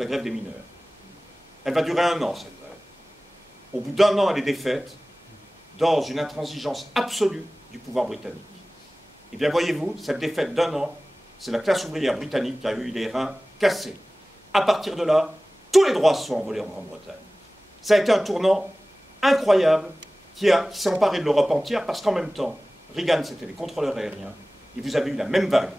la grève des mineurs. Elle va durer 1 an, cette grève. Au bout d'1 an, elle est défaite dans une intransigeance absolue du pouvoir britannique. Eh bien, voyez-vous, cette défaite d'1 an, c'est la classe ouvrière britannique qui a eu les reins cassés. À partir de là, tous les droits se sont envolés en Grande-Bretagne. Ça a été un tournant incroyable qui s'est emparé de l'Europe entière parce qu'en même temps, Reagan, c'était les contrôleurs aériens, et vous avez eu la même vague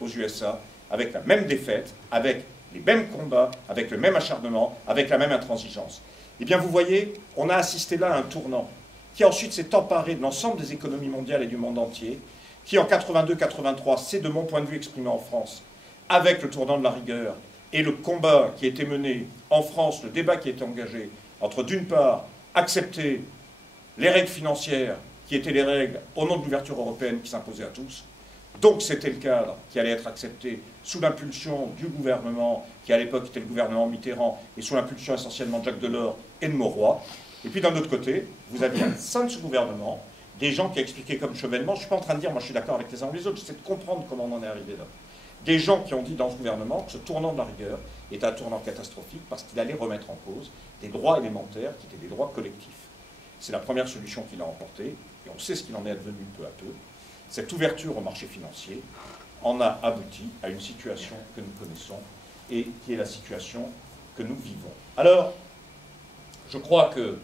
aux USA, avec la même défaite, avec les mêmes combats, avec le même acharnement, avec la même intransigeance. Eh bien, vous voyez, on a assisté là à un tournant qui ensuite s'est emparé de l'ensemble des économies mondiales et du monde entier, qui en 82-83 s'est, de mon point de vue, exprimé en France, avec le tournant de la rigueur et le combat qui a été mené en France, le débat qui a été engagé entre, d'une part, accepter les règles financières, qui étaient les règles au nom de l'ouverture européenne qui s'imposaient à tous. Donc c'était le cadre qui allait être accepté sous l'impulsion du gouvernement, qui à l'époque était le gouvernement Mitterrand, et sous l'impulsion essentiellement de Jacques Delors et de Mauroy. Et puis d'un autre côté, vous aviez un sein de ce gouvernement, des gens qui expliquaient comme Chevènement, je ne suis pas en train de dire, moi je suis d'accord avec les uns ou les autres, j'essaie de comprendre comment on en est arrivé là. Des gens qui ont dit dans ce gouvernement que ce tournant de la rigueur était un tournant catastrophique parce qu'il allait remettre en cause des droits élémentaires qui étaient des droits collectifs. C'est la première solution qu'il a emportée, et on sait ce qu'il en est advenu peu à peu. Cette ouverture au marché financier en a abouti à une situation que nous connaissons et qui est la situation que nous vivons. Alors, je crois que,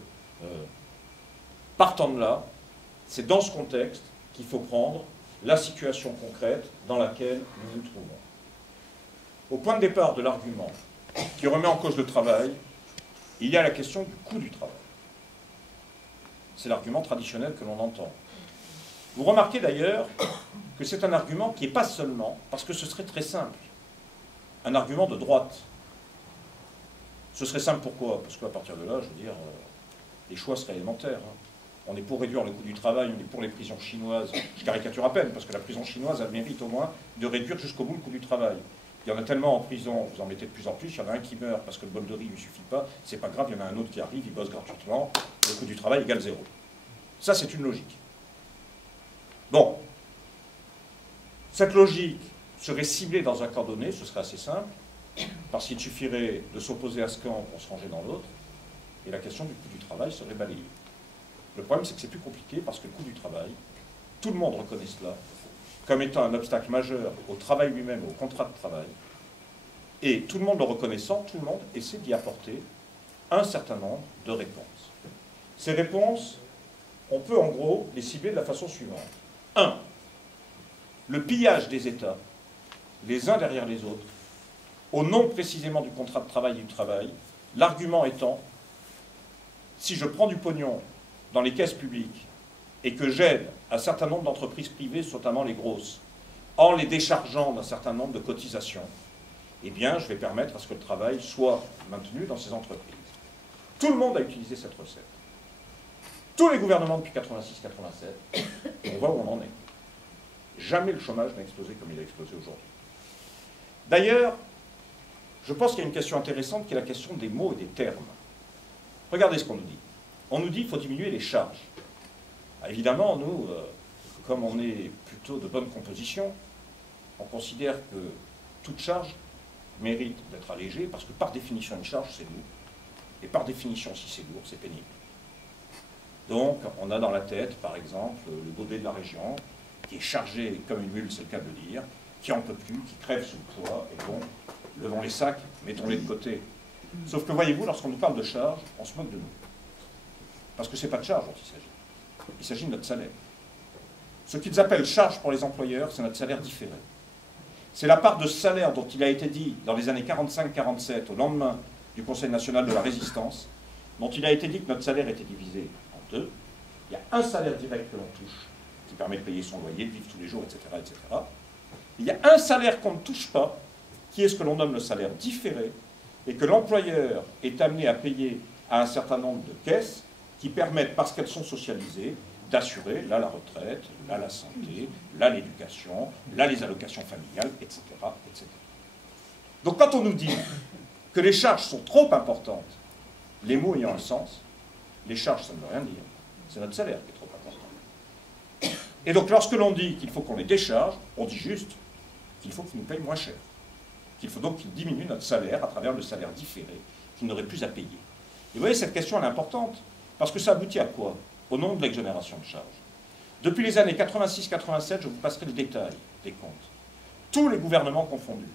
partant de là, c'est dans ce contexte qu'il faut prendre la situation concrète dans laquelle nous nous trouvons. Au point de départ de l'argument qui remet en cause le travail, il y a la question du coût du travail. C'est l'argument traditionnel que l'on entend. Vous remarquez d'ailleurs que c'est un argument qui n'est pas seulement, parce que ce serait très simple, un argument de droite. Ce serait simple pourquoi? Parce qu'à partir de là, je veux dire, les choix seraient élémentaires. On est pour réduire le coût du travail, on est pour les prisons chinoises. Je caricature à peine, parce que la prison chinoise, elle mérite au moins de réduire jusqu'au bout le coût du travail. Il y en a tellement en prison, vous en mettez de plus en plus, il y en a un qui meurt parce que le bol de riz ne lui suffit pas, c'est pas grave, il y en a un autre qui arrive, il bosse gratuitement, le coût du travail égale 0. Ça, c'est une logique. Bon. Cette logique serait ciblée dans un camp donné, ce serait assez simple, parce qu'il suffirait de s'opposer à ce camp pour se ranger dans l'autre, et la question du coût du travail serait balayée. Le problème, c'est que c'est plus compliqué, parce que le coût du travail, tout le monde reconnaît cela, comme étant un obstacle majeur au travail lui-même, au contrat de travail, et tout le monde le reconnaissant, tout le monde essaie d'y apporter un certain nombre de réponses. Ces réponses, on peut en gros les cibler de la façon suivante. 1. Le pillage des États, les uns derrière les autres, au nom précisément du contrat de travail et du travail, l'argument étant, si je prends du pognon dans les caisses publiques et que j'aide un certain nombre d'entreprises privées, notamment les grosses, en les déchargeant d'un certain nombre de cotisations, eh bien, je vais permettre à ce que le travail soit maintenu dans ces entreprises. Tout le monde a utilisé cette recette. Tous les gouvernements depuis 86-87, on voit où on en est. Jamais le chômage n'a explosé comme il a explosé aujourd'hui. D'ailleurs, je pense qu'il y a une question intéressante qui est la question des mots et des termes. Regardez ce qu'on nous dit. On nous dit qu'il faut diminuer les charges. Ah, évidemment, nous, comme on est plutôt de bonne composition, on considère que toute charge mérite d'être allégée parce que par définition, une charge, c'est lourd. Et par définition, si c'est lourd, c'est pénible. Donc, on a dans la tête, par exemple, le godet de la région, qui est chargé comme une mule, c'est le cas de le dire, qui n'en peut plus, qui crève sous le poids, et bon, levons les sacs, mettons-les de côté. Sauf que, voyez-vous, lorsqu'on nous parle de charge, on se moque de nous. Parce que ce n'est pas de charge dont il s'agit. Il s'agit de notre salaire. Ce qu'ils appellent charge pour les employeurs, c'est notre salaire différé. C'est la part de salaire dont il a été dit dans les années 45-47, au lendemain du Conseil national de la résistance, dont il a été dit que notre salaire était divisé en deux. Il y a un salaire direct que l'on touche, qui permet de payer son loyer, de vivre tous les jours, etc., etc. Il y a un salaire qu'on ne touche pas, qui est ce que l'on nomme le salaire différé, et que l'employeur est amené à payer à un certain nombre de caisses qui permettent, parce qu'elles sont socialisées, d'assurer, là, la retraite, là, la santé, là, l'éducation, là, les allocations familiales, etc., etc. Donc, quand on nous dit que les charges sont trop importantes, les mots ayant un sens, les charges, ça ne veut rien dire. C'est notre salaire qui est trop important. Et donc, lorsque l'on dit qu'il faut qu'on les décharge, on dit juste qu'il faut qu'ils nous payent moins cher. qu'il faut donc qu'il diminue notre salaire à travers le salaire différé qu'il n'aurait plus à payer. Et vous voyez, cette question elle est importante, parce que ça aboutit à quoi? Au nom de l'exonération de charges. Depuis les années 86-87, je vous passerai le détail des comptes. Tous les gouvernements confondus,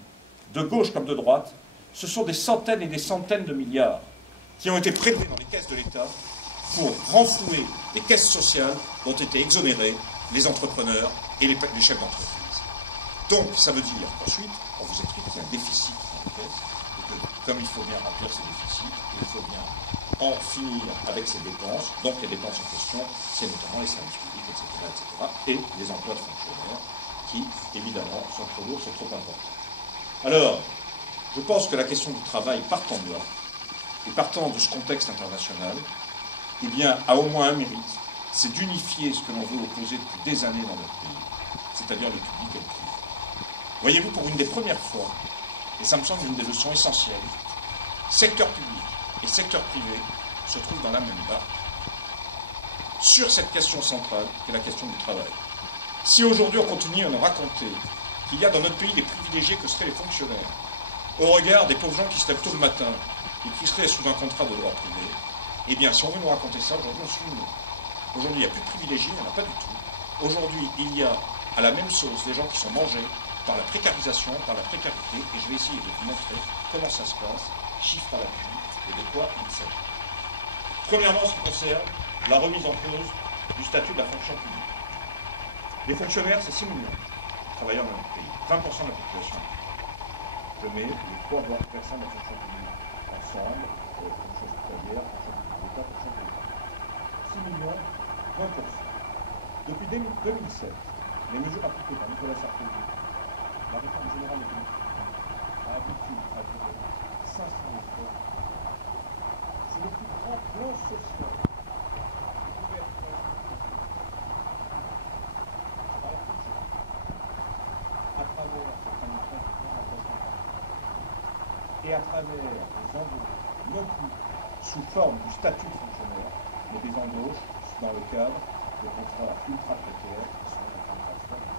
de gauche comme de droite, ce sont des centaines et des centaines de milliards qui ont été prélevés dans les caisses de l'État pour renflouer les caisses sociales dont étaient exonérés les entrepreneurs et les chefs d'entreprise. Donc, ça veut dire qu'ensuite, on vous explique qu'il y a un déficit dans les caisses, et que, comme il faut bien remplir ces déficits, il faut bien en finir avec ces dépenses, donc les dépenses en question, c'est notamment les services publics, etc., et les emplois de fonctionnaires, qui, évidemment, sont trop lourds, c'est trop important. Alors, je pense que la question du travail, partant de là, et partant de ce contexte international, eh bien, a au moins un mérite, c'est d'unifier ce que l'on veut opposer depuis des années dans notre pays, c'est-à-dire le public et le privé. Voyez-vous, pour une des premières fois, et ça me semble une des leçons essentielles, secteur public et secteur privé se trouvent dans la même barque sur cette question centrale qui est la question du travail. Si aujourd'hui on continue à nous raconter qu'il y a dans notre pays des privilégiés que seraient les fonctionnaires, au regard des pauvres gens qui se lèvent tôt le matin et qui seraient sous un contrat de droit privé, eh bien, si on veut nous raconter ça, aujourd'hui, on suit nous. Aujourd'hui, il n'y a plus de privilégiés, il n'y en a pas du tout. Aujourd'hui, il y a à la même sauce des gens qui sont mangés par la précarisation, par la précarité, et je vais essayer de vous montrer comment ça se passe, chiffre à l'appui, et de quoi il s'agit. Premièrement, ce qui concerne la remise en cause du statut de la fonction publique. Les fonctionnaires, c'est 6 millions de travailleurs dans notre pays, 20% de la population. Je mets les 3 personnes de la fonction publique ensemble, fonction hospitalière, fonction publique d'État, fonction publique. 6 millions, 20%. Depuis 2007, les mesures appliquées par Nicolas Sarkozy, la réforme générale de l'économie, a abouti à durer 500 000 fois. C'est le plus grand plan social à travers et à travers des embauches, non plus sous forme du statut de fonctionnaire, mais des embauches dans le cadre de contrats ultra précaires qui sont des contrats forts.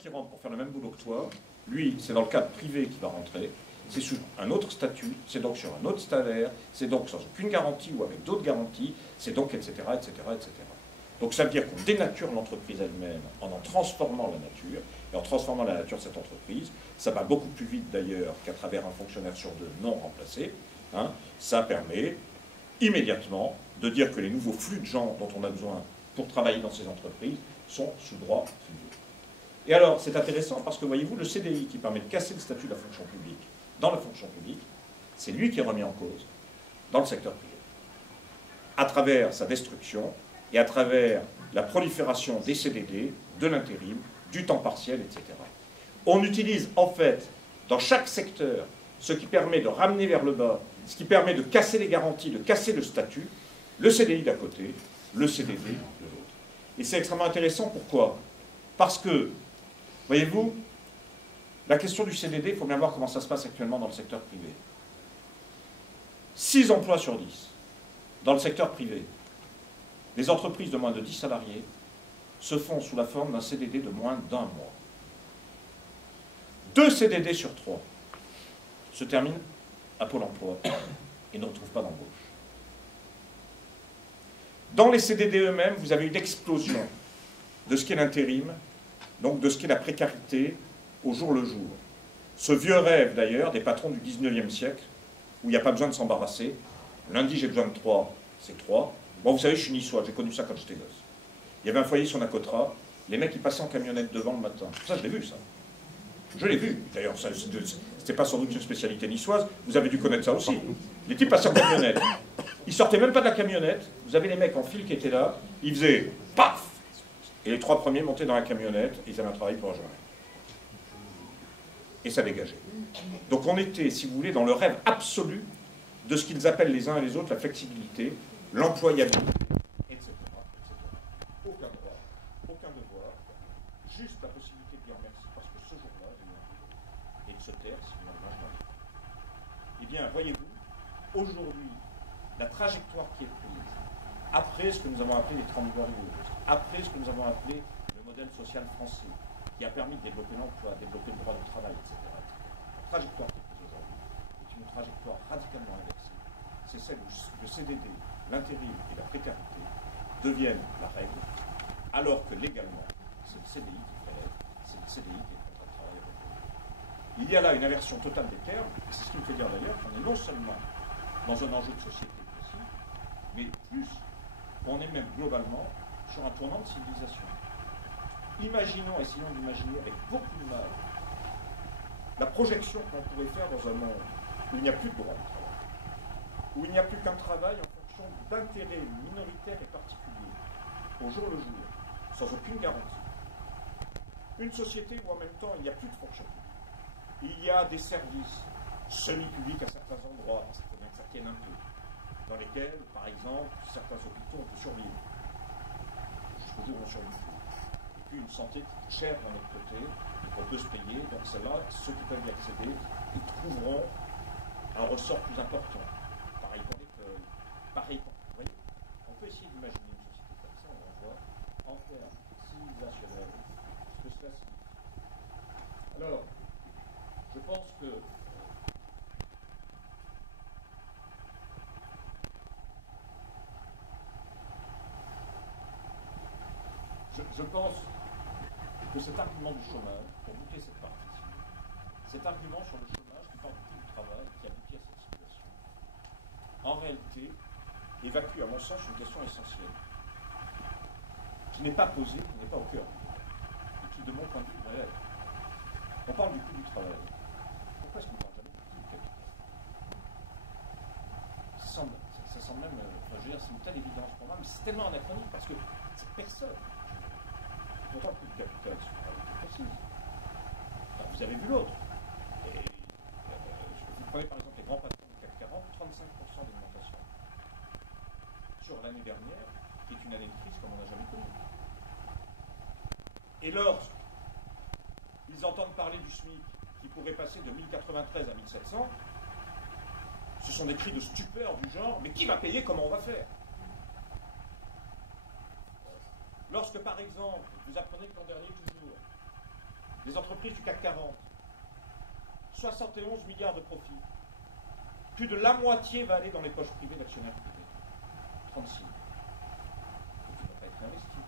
qui rentre pour faire le même boulot que toi, lui, c'est dans le cadre privé qu'il va rentrer, c'est sous un autre statut, c'est donc sur un autre salaire, c'est donc sans aucune garantie ou avec d'autres garanties, c'est donc etc., etc., etc. Donc ça veut dire qu'on dénature l'entreprise elle-même en transformant la nature, et en transformant la nature de cette entreprise, ça va beaucoup plus vite d'ailleurs qu'à travers un fonctionnaire sur deux non remplacé, hein, ça permet immédiatement de dire que les nouveaux flux de gens dont on a besoin pour travailler dans ces entreprises sont sous droit privé. Et alors, c'est intéressant parce que, voyez-vous, le CDI qui permet de casser le statut de la fonction publique dans la fonction publique, c'est lui qui est remis en cause dans le secteur privé, à travers sa destruction et à travers la prolifération des CDD, de l'intérim, du temps partiel, etc. On utilise en fait, dans chaque secteur, ce qui permet de ramener vers le bas, ce qui permet de casser les garanties, de casser le statut, le CDI d'un côté, le CDD de l'autre. Et c'est extrêmement intéressant, pourquoi? Parce que, voyez-vous, la question du CDD, il faut bien voir comment ça se passe actuellement dans le secteur privé. 6 emplois sur 10 dans le secteur privé. Les entreprises de moins de 10 salariés se font sous la forme d'un CDD de moins d'1 mois. 2 CDD sur 3 se terminent à Pôle emploi et ne retrouvent pas d'embauche. Dans les CDD eux-mêmes, vous avez une explosion de ce qu'est l'intérim, donc de ce qu'est la précarité au jour le jour. Ce vieux rêve d'ailleurs des patrons du 19e siècle, où il n'y a pas besoin de s'embarrasser. Lundi j'ai besoin de 3, c'est 3. Bon, vous savez, je suis niçois, j'ai connu ça quand j'étais gosse. Il y avait un foyer sur Nacotra, les mecs ils passaient en camionnette devant le matin. Ça, je l'ai vu, ça. Je l'ai vu. D'ailleurs, c'était pas sans doute une spécialité niçoise, vous avez dû connaître ça aussi. Les types passaient en camionnette. Ils sortaient même pas de la camionnette, vous avez les mecs en file qui étaient là, ils faisaient paf. Et les 3 premiers montaient dans la camionnette, et ils avaient un travail pour la journée. Et ça dégageait. Donc on était, si vous voulez, dans le rêve absolu de ce qu'ils appellent les uns et les autres la flexibilité, l'employabilité, etc., etc. Aucun droit, aucun devoir, juste la possibilité de dire merci parce que ce jour-là, j'ai eu un boulot. Et de se taire si on mange ma vie. Eh bien, voyez-vous, aujourd'hui, la trajectoire qui est prise, après ce que nous avons appelé les 30 glorieuses, après ce que nous avons appelé le modèle social français, qui a permis de développer l'emploi, de développer le droit du travail, etc. La trajectoire qui est prise aujourd'hui est une trajectoire radicalement inversée. C'est celle où le CDD, l'intérim et la précarité deviennent la règle, alors que légalement, c'est le CDI qui prélève, c'est le CDI qui est le contrat de travail européen. Il y a là une inversion totale des termes, et c'est ce qui me fait dire d'ailleurs qu'on est non seulement dans un enjeu de société précis, mais plus, on est même globalement sur un tournant de civilisation. Imaginons, essayons d'imaginer avec beaucoup de mal la projection qu'on pourrait faire dans un monde où il n'y a plus de droit de travail, où il n'y a plus qu'un travail en fonction d'intérêts minoritaires et particuliers, au jour le jour, sans aucune garantie. Une société où en même temps il n'y a plus de fonction publique. Il y a des services semi-publics à certains endroits, parce qu'il faut bien que ça tienne un peu, dans lesquels, par exemple, certains hôpitaux ont pu survivre. Jusqu'au jour où on survit. Une santé coûte cher d'un autre côté, et qu'on peut se payer, donc celle-là, ceux qui peuvent y accéder, ils trouveront un ressort plus important. Pareil pour l'école, pareil pour... Vous voyez, on peut essayer d'imaginer une société comme ça, on va voir, en termes civilisationnels, ce que cela signifie. Alors, je pense que je pense que cet argument du chômage, pour boucler cette partie, cet argument sur le chômage qui part du coût du travail, qui aboutit à cette situation, en réalité, évacue à mon sens une question essentielle, qui n'est pas posée, qui n'est pas au cœur, et qui, de mon point de vue, est réelle. On parle du coût du travail. Pourquoi est-ce qu'on ne parle jamais du coût du capital? Ça semble même, je veux dire, c'est une telle évidence pour moi, mais c'est tellement anachronique parce que c'est personne. Pourtant, le coût du capital, c'est une réalité précise. Alors, vous avez vu l'autre. Vous prenez par exemple les grands patrons du CAC 40, 35% d'augmentation sur l'année dernière, qui est une année de crise comme on n'a jamais connu. Et lorsqu'ils entendent parler du SMIC qui pourrait passer de 1093 à 1700, ce sont des cris de stupeur du genre « mais qui va payer, comment on va faire ?» Lorsque, par exemple, vous apprenez que l'an dernier toujours, les entreprises du CAC 40, 71 milliards de profits. Plus de la moitié va aller dans les poches privées d'actionnaires privés. 36. Qui ne vont pas être investis,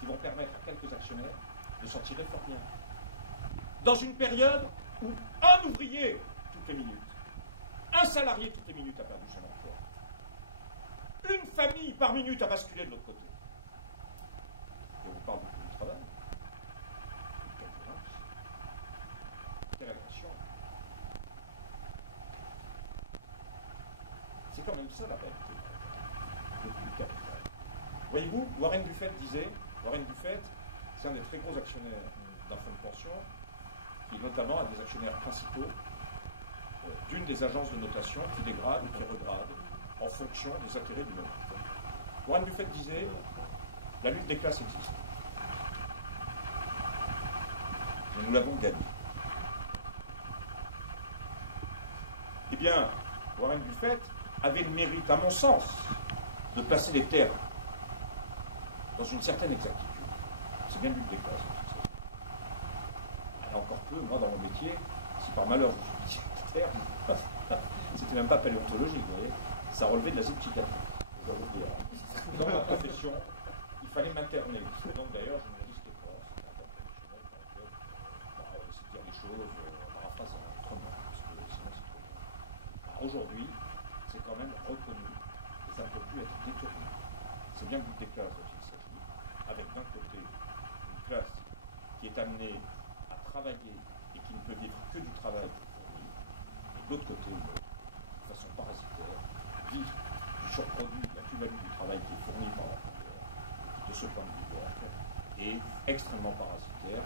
qui vont permettre à quelques actionnaires de s'en tirer fort bien. Dans une période où un ouvrier toutes les minutes, un salarié toutes les minutes a perdu son emploi, une famille par minute a basculé de l'autre côté. Et on vous parle beaucoup du travail. Quelle violence, quelle agression. C'est quand même ça la réalité du capital. Voyez-vous, Warren Buffett disait, Warren Buffett, c'est un des très gros actionnaires d'un fonds de pension, qui notamment a des actionnaires principaux d'une des agences de notation qui dégrade ou qui regrade en fonction des intérêts du monde. Warren Buffett disait, la lutte des classes existe. Et nous l'avons gagnée. Eh bien, Warren Buffett avait le mérite, à mon sens, de placer les termes dans une certaine exactitude. C'est bien le but des classes. Alors encore peu, moi dans mon métier, si par malheur je suis terme, c'était même pas paléontologique, vous voyez, ça relevait de la psychiatrie, je dois vous le dire. Dans ma profession, il fallait m'interner. Donc d'ailleurs, je ne résistais pas, c'est dire les choses, paraphraser autrement, parce que sinon c'est trop bien. Aujourd'hui, c'est quand même reconnu, et ça ne peut plus être détourné. C'est bien le but des classes dont il s'agit, avec d'un côté une classe qui est amenée à travailler et qui ne peut vivre que du travail pour fournir, et de l'autre côté, de façon parasitaire, vivre du surproduit, de la plus-value du travail qui est fourni par l'employeur. De ce point de vue-là, est extrêmement parasitaire